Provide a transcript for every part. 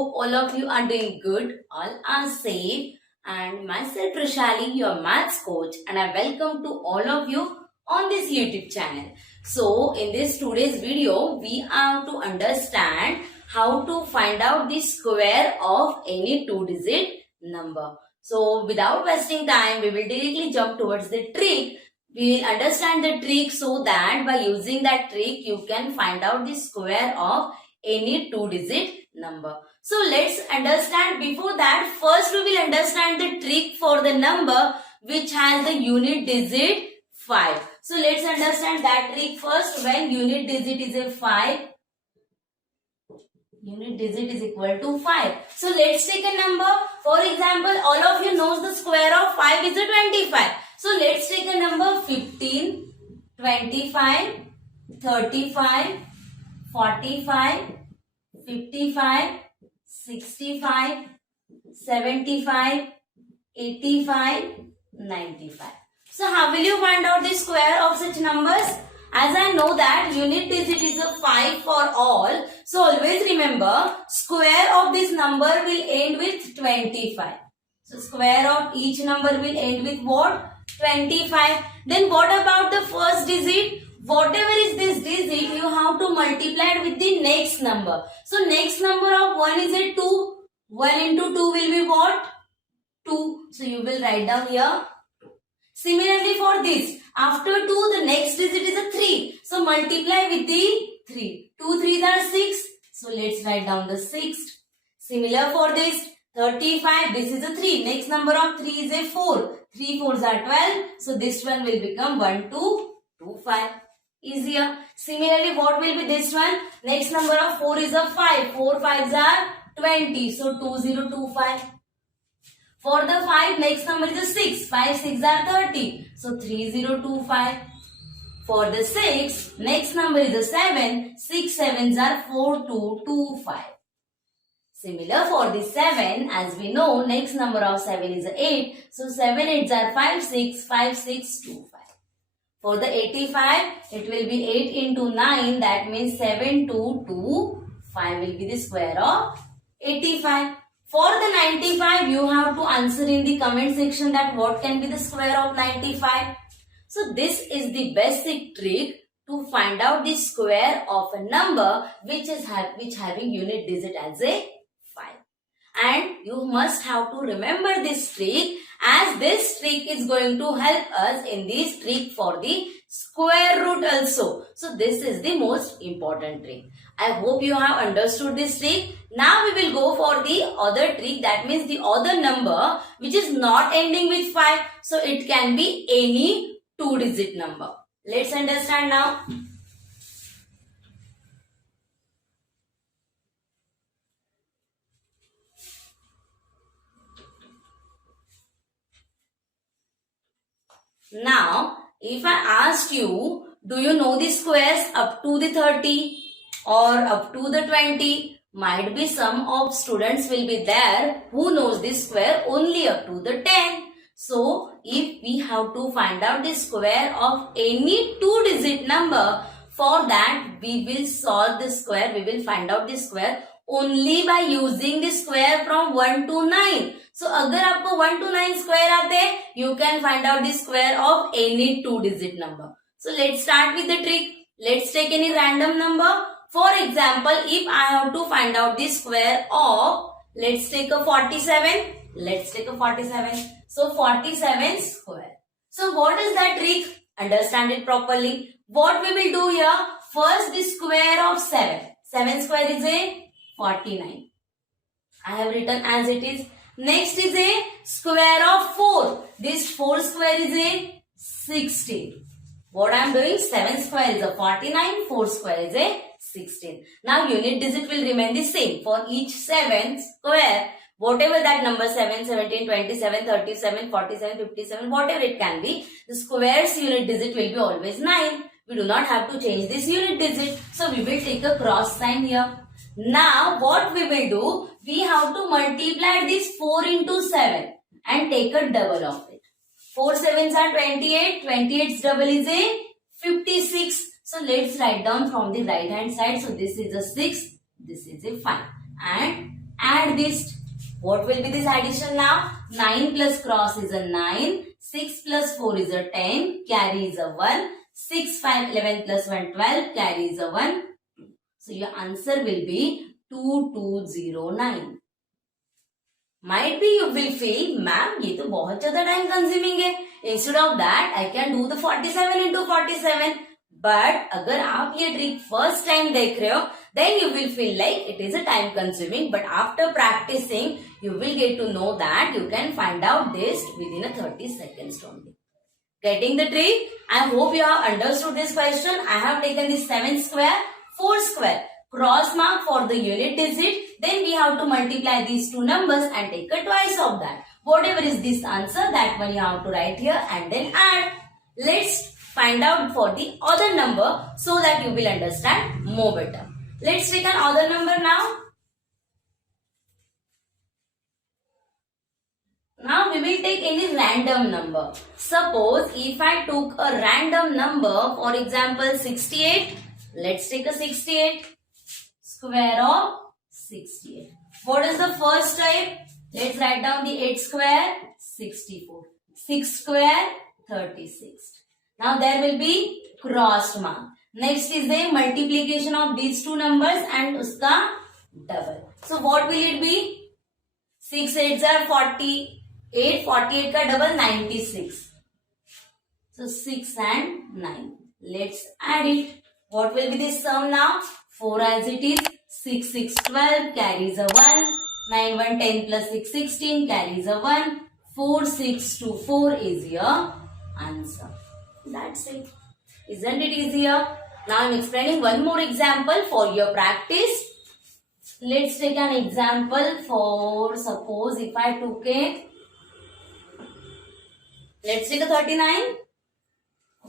hope all of you are doing good, all are safe. And myself Trishali, your maths coach, and I welcome to all of you on this YouTube channel. So in this today's video, we are to understand how to find out the square of any two-digit number. So without wasting time, we will directly jump towards the trick. We will understand the trick so that by using that trick, you can find out the square of any two-digit number. So let's understand. Before that, first we will understand the trick for the number which has the unit digit 5. So let's understand that trick first. When unit digit is a 5, unit digit is equal to 5. So let's take a number. For example, all of you knows the square of 5 is a 25. So let's take a number 15, 25, 35, 45, 55, 65, 75, 85, 95. So how will you find out the square of such numbers? As I know that unit digit is a 5 for all. So always remember, square of this number will end with 25. So square of each number will end with what? 25. Then what about the first digit? Whatever is this digit, you have to multiply it with the next number. So next number of 1 is a 2. 1 into 2 will be what? 2. So you will write down here. Similarly for this, after 2, the next digit is a 3. So multiply with the 3. 2 3s are 6. So let's write down the 6th. Similar for this, 35, this is a 3. Next number of 3 is a 4. 3 4s are 12. So this one will become 1 2 2 5. Easier. Similarly, what will be this one? Next number of 4 is a 5. 4 5s are 20. So 2025. For the 5, next number is a 6. 5 6 are 30. So 3025. For the 6, next number is a 7. 6 7s are 4225. Similar for the 7, as we know, next number of 7 is 8. So 7 8s are 5 6 5 6 2 5. For the 85, it will be 8 into 9. That means 7 2 2 5 will be the square of 85. For the 95, you have to answer in the comment section that what can be the square of 95. So this is the basic trick to find out the square of a number which having unit digit as a 5. And you must have to remember this trick, as this trick is going to help us in this trick for the square root also. So this is the most important trick. I hope you have understood this trick. Now we will go for the other trick, that means the other number which is not ending with 5. So it can be any two-digit number. Let's understand now. Now, if I asked you, do you know the squares up to the 30 or up to the 20? Might be some of students will be there who knows this square only up to the 10. So, if we have to find out the square of any two-digit number, for that we will solve the square, we will find out the square only by using the square from 1 to 9. So, अगर आपको 1 to 9 square आते हैं, you can find out the square of any two-digit number. So, let's start with the trick. Let's take any random number. For example, if I have to find out the square of, let's take a 47. Let's take a 47. So, 47 square. So, what is that trick? Understand it properly. What we will do here? First, the square of 7. 7 square is a 49. I have written as it is. Next is a square of 4. This 4 square is a 16. What I am doing? 7 square is a 49. 4 square is a 16. Now unit digit will remain the same. For each 7 square, whatever that number 7, 17, 27, 37, 47, 57, whatever it can be, the square's unit digit will be always 9. We do not have to change this unit digit. So we will take a cross sign here. Now what we will do, we have to multiply this 4 into 7 and take a double of it. 4 7s are 28. 28's double is a 56. So let's write down from the right hand side. So this is a 6, this is a 5. And add this. What will be this addition now? 9 plus cross is a 9. 6 plus 4 is a 10. Carry is a 1. 6, 5, 11 plus 1, 12. Carry is a 1. So your answer will be 2209. Might be you will feel, ma'am, ये तो बहुत ज़्यादा time consuming है. Instead of that, I can do the 47 into 47. But अगर आप ये trick first time देख रहे हो, then you will feel like it is a time consuming. But after practicing, you will get to know that you can find out this within a 30 seconds only. Getting the trick? I hope you have understood this question. I have taken this 7 square, 4 square. Cross mark for the unit digit. Then we have to multiply these two numbers and take a twice of that. Whatever is this answer, that one you have to write here and then add. Let's find out for the other number so that you will understand more better. Let's take an other number now. Now we will take any random number. Suppose if I took a random number, for example 68. Let's take a 68. Square of 68. What is the first type? Let's write down the 8 square, 64. 6 square, 36. Now there will be cross mark. Next is the multiplication of these two numbers and uska double. So what will it be? 6 8s are 48. 48 ka double 96. So 6 and 9. Let's add it. What will be this sum now? 4 as it is. 6 6 12 carries a 1. 9 1 10 plus 6 16 carries a 1. 4 6 2 4 is your answer. That's it. Isn't it easier? Now I am explaining one more example for your practice. Let's take an example for, suppose if I took a, let's take a 39.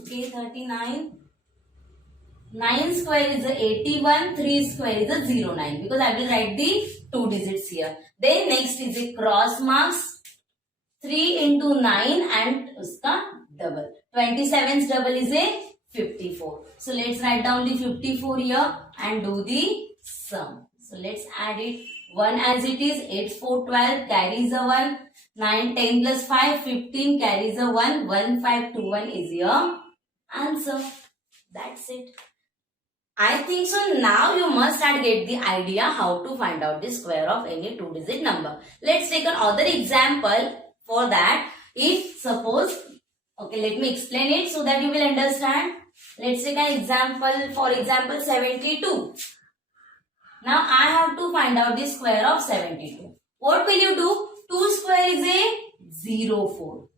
Okay, 39. 9 square is a 81, 3 square is a 09 because I will write the two digits here. Then next is a cross marks. 3 into 9 and uska double. 27's double is a 54. So let's write down the 54 here and do the sum. So let's add it. 1 as it is. 8 4 12 carries a 1. 9 10 plus 5 15 carries a 1. 1 5 2 1 is your answer. That's it. I think so now you must have get the idea how to find out the square of any two digit number. Let's take another example for that. If suppose, okay, let me explain it so that you will understand. Let's take an example, for example 72. Now I have to find out the square of 72. What will you do? 2 square is a 04.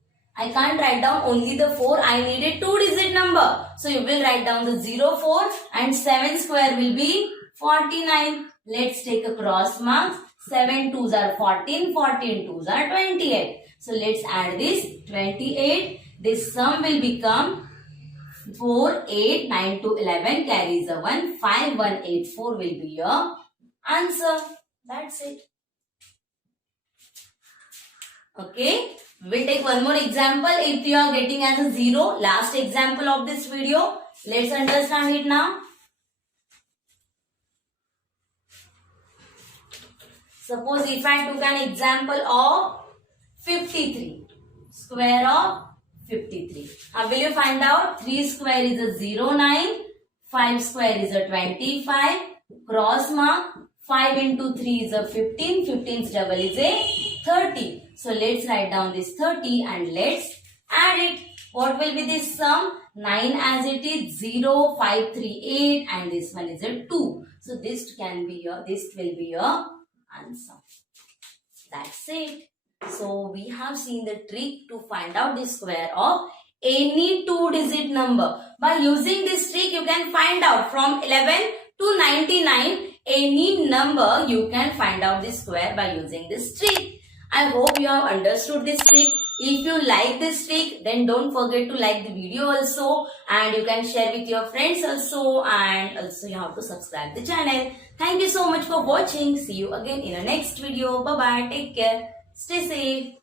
I can't write down only the 4. I need a two digit number. So you will write down the 04 and 7 square will be 49. Let's take a cross mark. 7 2s are 14. 14 2s are 28. So let's add this 28. This sum will become 4 8 9 to 11 carries a 1. 5 1 8 4 will be your answer. That's it. Okay. We'll take one more example. If you are getting as a 0, last example of this video. Let's understand it now. Suppose if I took an example of 53. Square of 53. How will you find out? 3 square is a 09. 5 square is a 25. Cross mark. 5 into 3 is a 15. 15's double is a 30. So let's write down this 30 and let's add it. What will be this sum? 9 as it is, 0, 5, 3, 8 and this one is a 2. So this will be your answer. That's it. So we have seen the trick to find out the square of any two digit number. By using this trick you can find out from 11 to 99 any number you can find out the square by using this trick. I hope you have understood this trick. If you like this trick, then don't forget to like the video also and you can share with your friends also, and also you have to subscribe the channel. Thank you so much for watching. See you again in the next video. Bye bye. Take care. Stay safe.